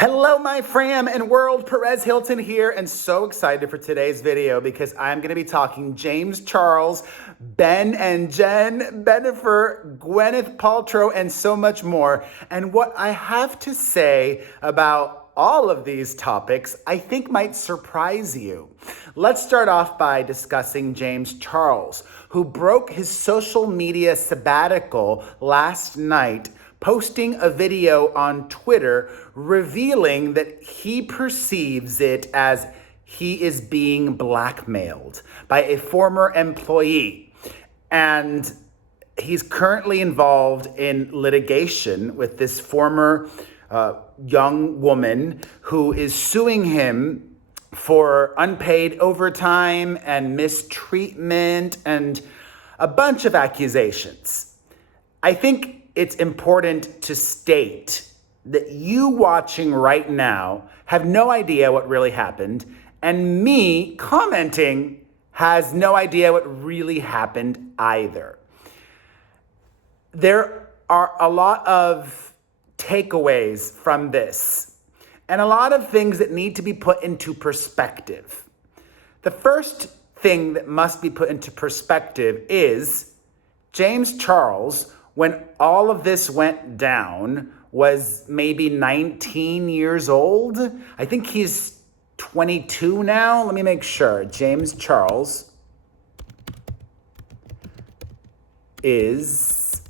Hello, my fam and world. Perez Hilton here, and so excited for today's video because I'm going to be talking James Charles, Ben and Jen, Bennifer, Gwyneth Paltrow, and so much more. And what I have to say about all of these topics, I think might surprise you. Let's start off by discussing James Charles, who broke his social media sabbatical last night, posting a video on Twitter revealing that he perceives it as he is being blackmailed by a former employee. And he's currently involved in litigation with this former young woman who is suing him for unpaid overtime and mistreatment and a bunch of accusations. I think it's important to state that you watching right now have no idea what really happened, and me commenting has no idea what really happened either. There are a lot of takeaways from this, and a lot of things that need to be put into perspective. The first thing that must be put into perspective is James Charles, when all of this went down, was maybe 19 years old. I think he's 22 now. Let me make sure. James Charles is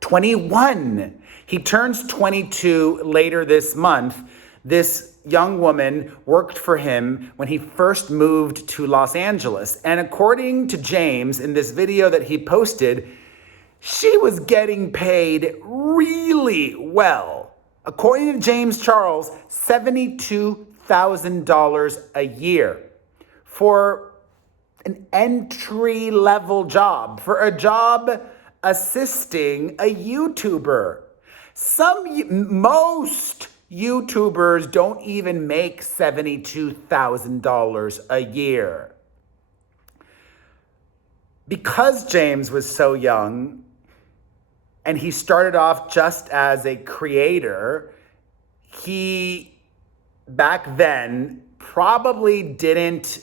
21. He turns 22 later this month. This young woman worked for him when he first moved to Los Angeles. And according to James, in this video that he posted, she was getting paid really well. According to James Charles, $72,000 a year for an entry-level job, for a job assisting a YouTuber. Most YouTubers don't even make $72,000 a year. Because James was so young and he started off just as a creator, he back then probably didn't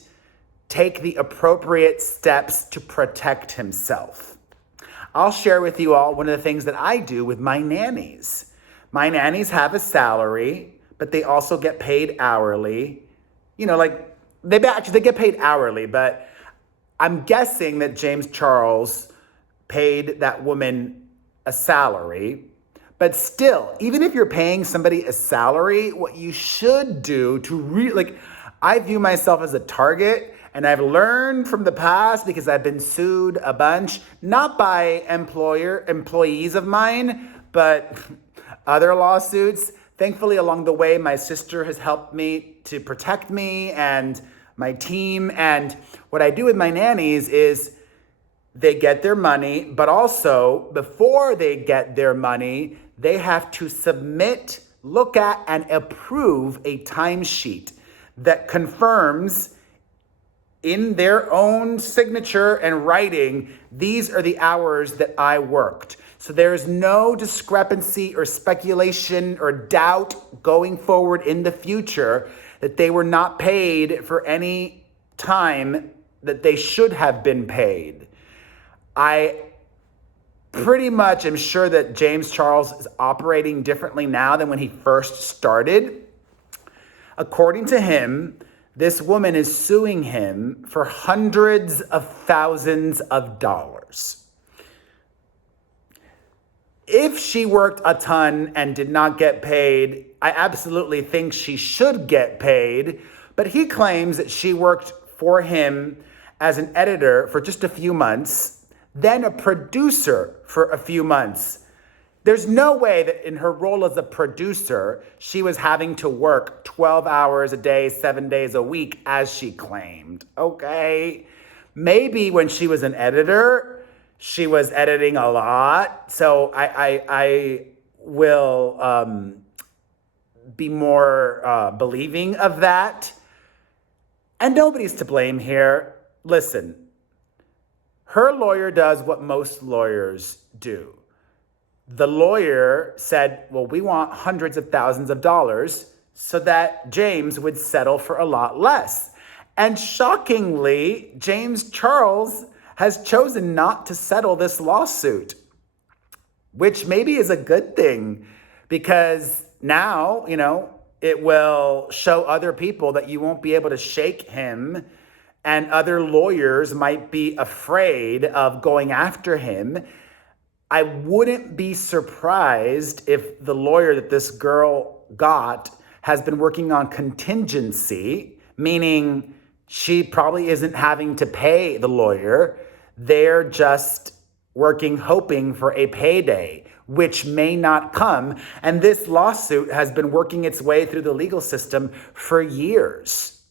take the appropriate steps to protect himself. I'll share with you all one of the things that I do with my nannies. My nannies have a salary, but they also get paid hourly. You know, like they get paid hourly, but I'm guessing that James Charles paid that woman a salary. But still, even if you're paying somebody a salary, what you should do to I view myself as a target, and I've learned from the past because I've been sued a bunch, not by employees of mine, but other lawsuits. Thankfully, along the way, my sister has helped me to protect me and my team. And what I do with my nannies is they get their money, but also before they get their money, they have to submit, look at, and approve a timesheet that confirms in their own signature and writing, these are the hours that I worked. So there's no discrepancy or speculation or doubt going forward in the future that they were not paid for any time that they should have been paid. I pretty much am sure that James Charles is operating differently now than when he first started. According to him, this woman is suing him for hundreds of thousands of dollars. If she worked a ton and did not get paid, I absolutely think she should get paid. But he claims that she worked for him as an editor for just a few months, then a producer for a few months. There's no way that in her role as a producer, she was having to work 12 hours a day, 7 days a week, as she claimed, okay? Maybe when she was an editor, she was editing a lot, so I will be more believing of that. And nobody's to blame here. Listen, her lawyer does what most lawyers do. the lawyer said, well, we want hundreds of thousands of dollars so that James would settle for a lot less. And shockingly, James Charles has chosen not to settle this lawsuit, which maybe is a good thing because now, it will show other people that you won't be able to shake him, and other lawyers might be afraid of going after him. I wouldn't be surprised if the lawyer that this girl got has been working on contingency, meaning she probably isn't having to pay the lawyer. They're just working, hoping for a payday, which may not come. And this lawsuit has been working its way through the legal system for years.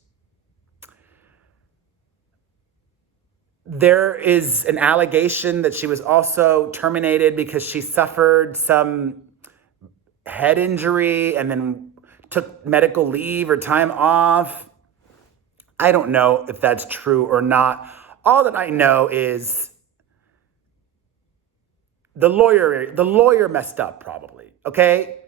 There is an allegation that she was also terminated because she suffered some head injury and then took medical leave or time off. I don't know if that's true or not. All that I know is the lawyer messed up probably, okay?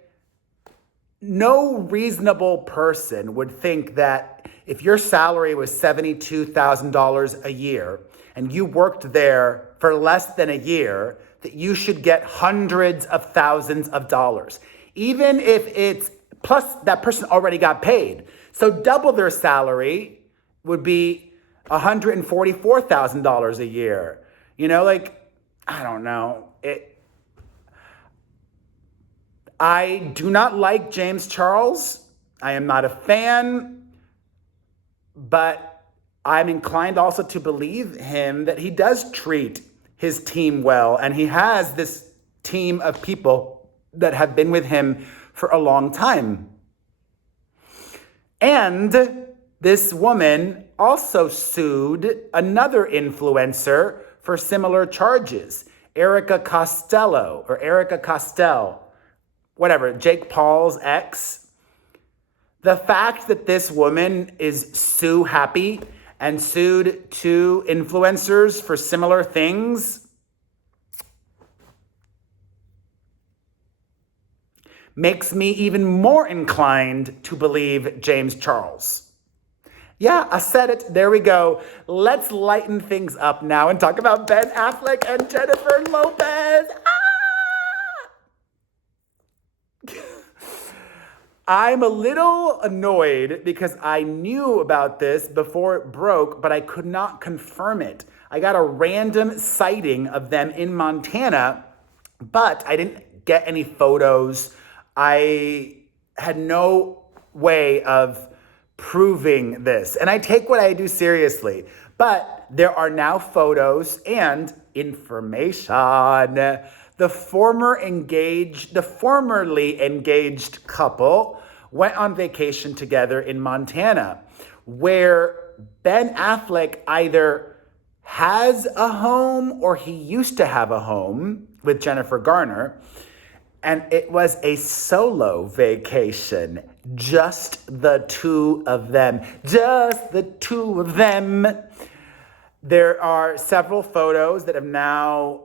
No reasonable person would think that if your salary was $72,000 a year and you worked there for less than a year, that you should get hundreds of thousands of dollars. Even if it's, plus that person already got paid. So double their salary would be $144,000 a year. I don't know. I do not like James Charles. I am not a fan, but I'm inclined also to believe him that he does treat his team well, and he has this team of people that have been with him for a long time. And this woman also sued another influencer for similar charges, Erica Costello, whatever, Jake Paul's ex. The fact that this woman is sue happy and sued two influencers for similar things makes me even more inclined to believe James Charles. Yeah, I said it. There we go. Let's lighten things up now and talk about Ben Affleck and Jennifer Lopez. I'm a little annoyed because I knew about this before it broke, but I could not confirm it. I got a random sighting of them in Montana, but I didn't get any photos. I had no way of proving this. And I take what I do seriously. But there are now photos and information. The formerly engaged couple went on vacation together in Montana, where Ben Affleck either has a home or he used to have a home with Jennifer Garner. And it was a solo vacation. Just the two of them. Just the two of them. There are several photos that have now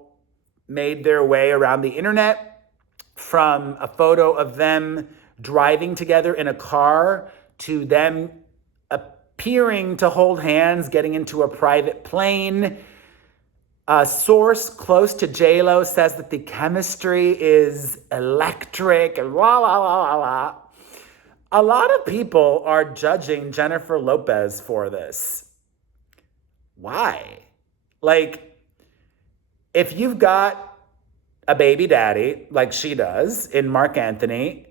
made their way around the internet, from a photo of them driving together in a car to them appearing to hold hands, getting into a private plane. A source close to J-Lo says that the chemistry is electric and la la la la la. A lot of people are judging Jennifer Lopez for this. Why? If you've got a baby daddy, like she does in Mark Anthony,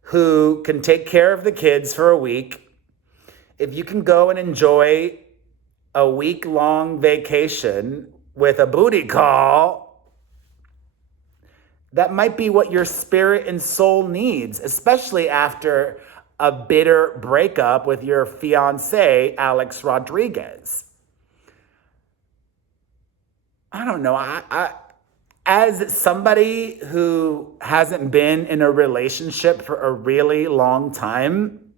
who can take care of the kids for a week, if you can go and enjoy a week-long vacation with a booty call, that might be what your spirit and soul needs, especially after a bitter breakup with your fiancé, Alex Rodriguez. I don't know. As somebody who hasn't been in a relationship for a really long time,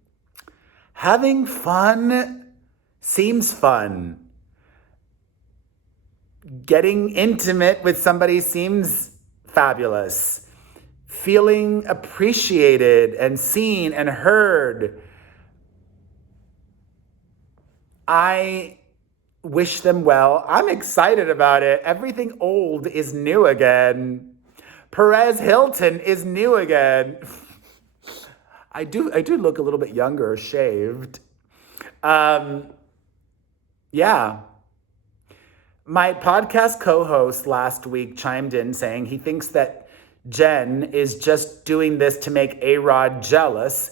having fun seems fun. Getting intimate with somebody seems fabulous. feeling appreciated and seen and heard. I wish them well. I'm excited about it. Everything old is new again. Perez Hilton is new again. I do look a little bit younger, shaved. Yeah. My podcast co-host last week chimed in saying he thinks that Jen is just doing this to make A-Rod jealous,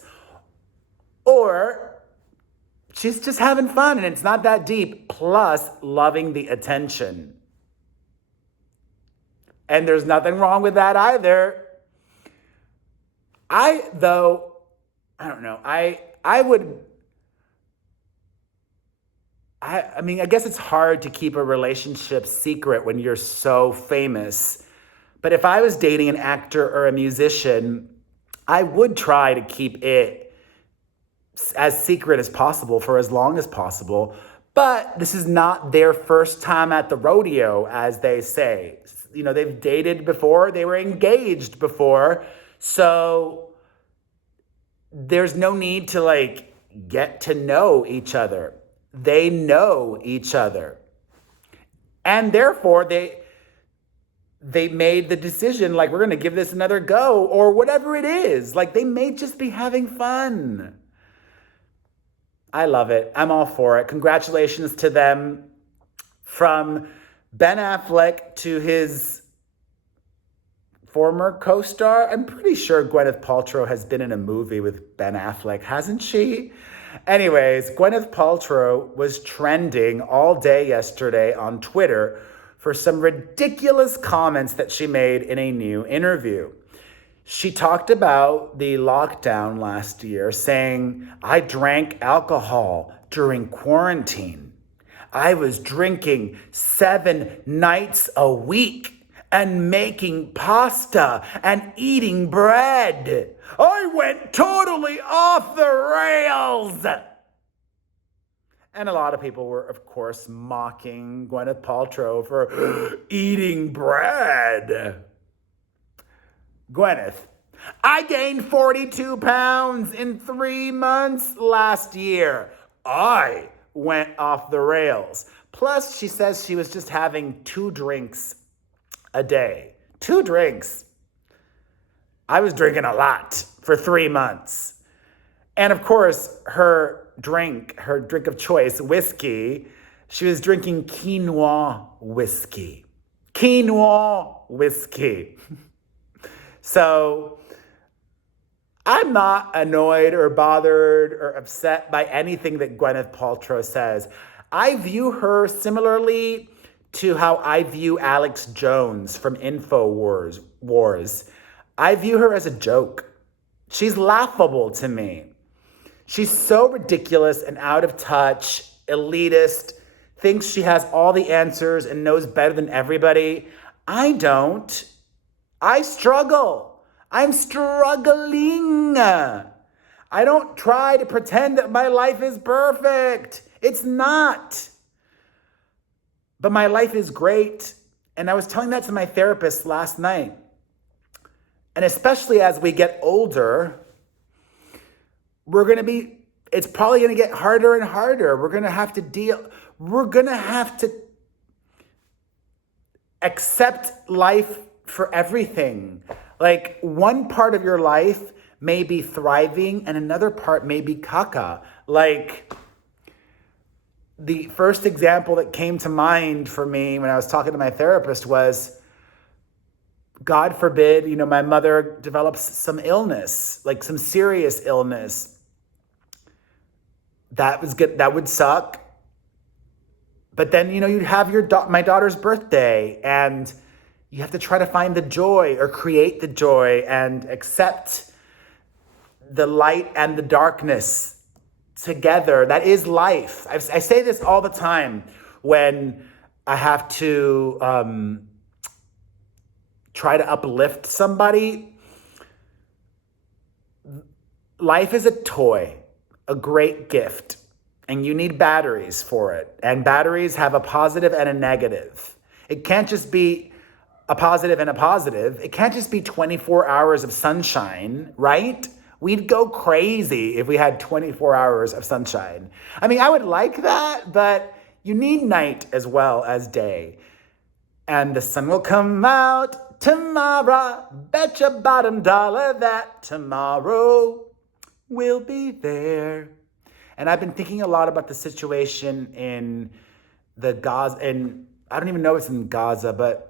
or she's just having fun and it's not that deep, plus loving the attention. And there's nothing wrong with that either. I don't know. I mean, I guess it's hard to keep a relationship secret when you're so famous. But if I was dating an actor or a musician, I would try to keep it as secret as possible for as long as possible. But this is not their first time at the rodeo, as they say. You know, they've dated before, they were engaged before. So there's no need to get to know each other. They know each other. And therefore, they made the decision, we're going to give this another go, or whatever it is. They may just be having fun. I love it. I'm all for it. Congratulations to them. From Ben Affleck to his former co-star. I'm pretty sure Gwyneth Paltrow has been in a movie with Ben Affleck, hasn't she? Anyways, Gwyneth Paltrow was trending all day yesterday on Twitter for some ridiculous comments that she made in a new interview. She talked about the lockdown last year, saying, "I drank alcohol during quarantine. I was drinking 7 nights a week and making pasta and eating bread. I went totally off the rails." And a lot of people were, of course, mocking Gwyneth Paltrow for eating bread. Gwyneth, "I gained 42 pounds in 3 months last year. I went off the rails." Plus, she says she was just having 2 drinks a day. 2 drinks. I was drinking a lot for 3 months. And of course, her drink of choice, whiskey, she was drinking quinoa whiskey. Quinoa whiskey. So I'm not annoyed or bothered or upset by anything that Gwyneth Paltrow says. I view her similarly to how I view Alex Jones from InfoWars. I view her as a joke. She's laughable to me. She's so ridiculous and out of touch, elitist, thinks she has all the answers and knows better than everybody. I don't. I struggle. I'm struggling. I don't try to pretend that my life is perfect. It's not. But my life is great. And I was telling that to my therapist last night. And especially as we get older, it's probably going to get harder and harder. We're going to have to accept life for everything. One part of your life may be thriving and another part may be caca. The first example that came to mind for me when I was talking to my therapist was, God forbid, my mother develops some illness, some serious illness. That was good. That would suck. But then, you'd have my daughter's birthday, and you have to try to find the joy or create the joy and accept the light and the darkness together. That is life. I say this all the time when I have to try to uplift somebody. Life is a toy, a great gift, and you need batteries for it. And batteries have a positive and a negative. It can't just be a positive and a positive. It can't just be 24 hours of sunshine, right? We'd go crazy if we had 24 hours of sunshine. I mean, I would like that, but you need night as well as day. And the sun will come out tomorrow. Bet your bottom dollar that tomorrow will be there. And I've been thinking a lot about the situation in the Gaza, and I don't even know if it's in Gaza, but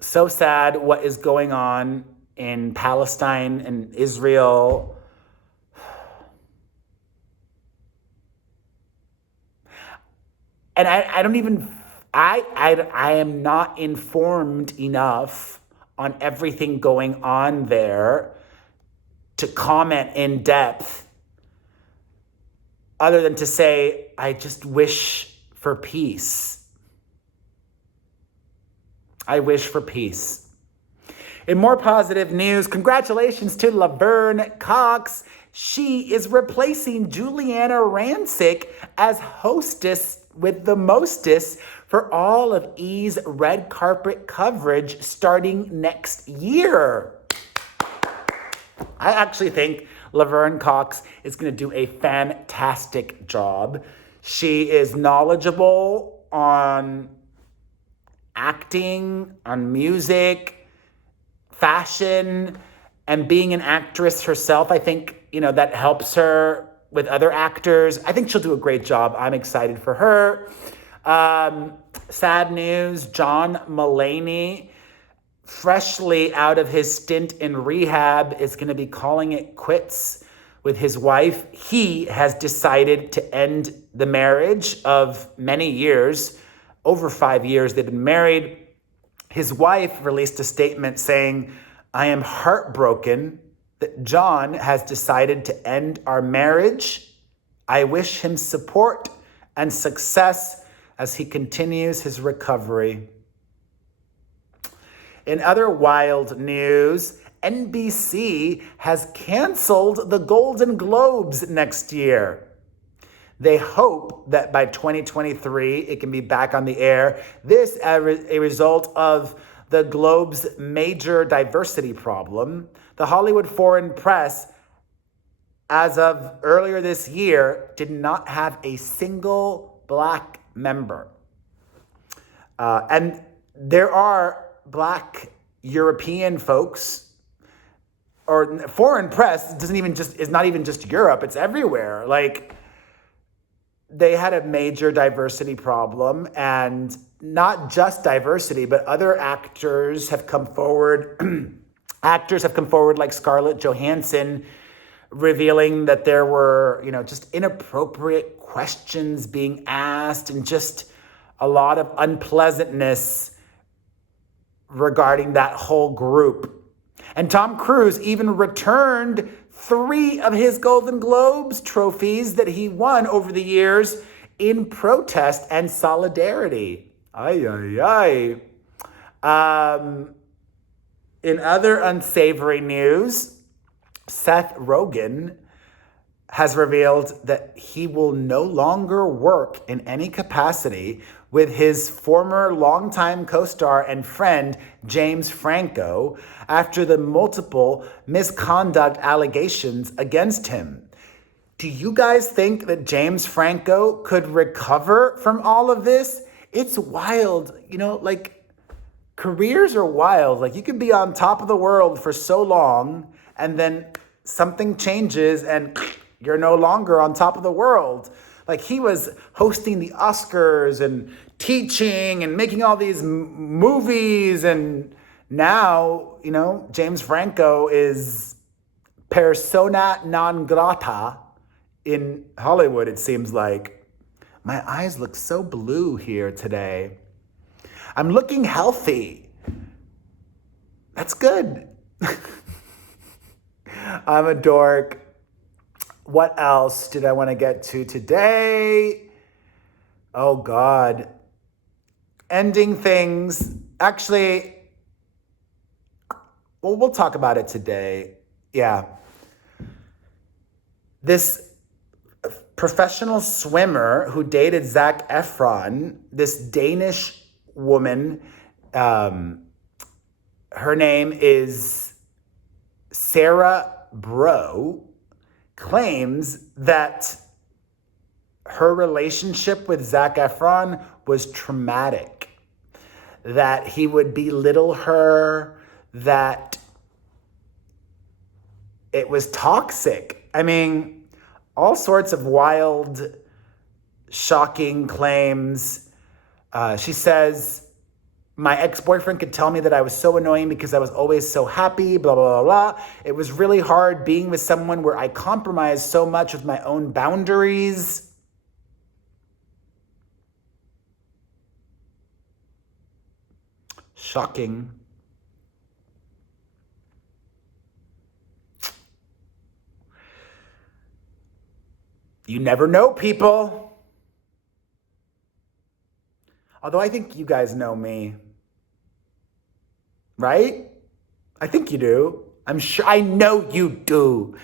so sad what is going on in Palestine and Israel. And I don't even, I am not informed enough on everything going on there to comment in depth, other than to say, I just wish for peace. I wish for peace. In more positive news, congratulations to Laverne Cox. She is replacing Juliana Rancic as hostess with the mostess for all of E's red carpet coverage starting next year. I actually think Laverne Cox is going to do a fantastic job. She is knowledgeable on acting, on music, fashion, and being an actress herself. I think, that helps her with other actors. I think she'll do a great job. I'm excited for her. Sad news, John Mulaney, freshly out of his stint in rehab, is going to be calling it quits with his wife. He has decided to end the marriage of many years. Over 5 years they've been married. His wife released a statement saying, I am heartbroken that John has decided to end our marriage. I wish him support and success as he continues his recovery. In other wild news, NBC has canceled the Golden Globes next year. They hope that by 2023, it can be back on the air. This a result of the Globe's major diversity problem. The Hollywood Foreign Press, as of earlier this year, did not have a single Black member. And there are Black European folks, or foreign press is not even just Europe, it's everywhere. Like, they had a major diversity problem, and not just diversity, but other actors have come forward. Actors have come forward like Scarlett Johansson, revealing that there were, just inappropriate questions being asked and just a lot of unpleasantness regarding that whole group. And Tom Cruise even returned 3 of his Golden Globes trophies that he won over the years in protest and solidarity. Ay, ay, ay. In other unsavory news, Seth Rogen has revealed that he will no longer work in any capacity with his former longtime co-star and friend, James Franco, after the multiple misconduct allegations against him. Do you guys think that James Franco could recover from all of this? It's wild. Careers are wild. Like, you could be on top of the world for so long, and then something changes and you're no longer on top of the world. Like, he was hosting the Oscars and teaching and making all these movies, and now, James Franco is persona non grata in Hollywood, it seems like. My eyes look so blue here today. I'm looking healthy. That's good. I'm a dork. What else did I want to get to today? Oh, God. Ending things. Actually, we'll talk about it today. Yeah. This professional swimmer who dated Zac Efron, this Danish woman, her name is Sarah Bro, claims that her relationship with Zac Efron was traumatic, that he would belittle her, that it was toxic. I mean, all sorts of wild, shocking claims. She says, my ex-boyfriend could tell me that I was so annoying because I was always so happy, blah, blah, blah, blah. It was really hard being with someone where I compromised so much with my own boundaries. Shocking. You never know, people. Although I think you guys know me. Right? I think you do. I'm sure, I know you do.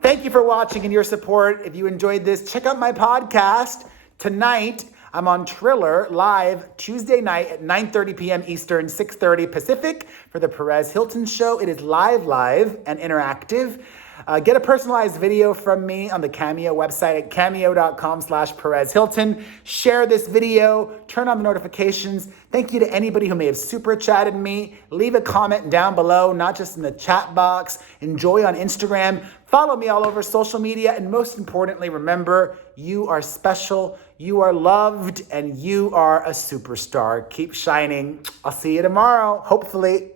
Thank you for watching and your support. If you enjoyed this, check out my podcast. Tonight, I'm on Triller live Tuesday night at 9:30 p.m. Eastern, 6:30 Pacific for the Perez Hilton show. It is live and interactive. Get a personalized video from me on the Cameo website at cameo.com/Perez Hilton. Share this video, turn on the notifications. Thank you to anybody who may have super chatted me. Leave a comment down below, not just in the chat box. Enjoy on Instagram. Follow me all over social media. And most importantly, remember, you are special, you are loved, and you are a superstar. Keep shining. I'll see you tomorrow, hopefully.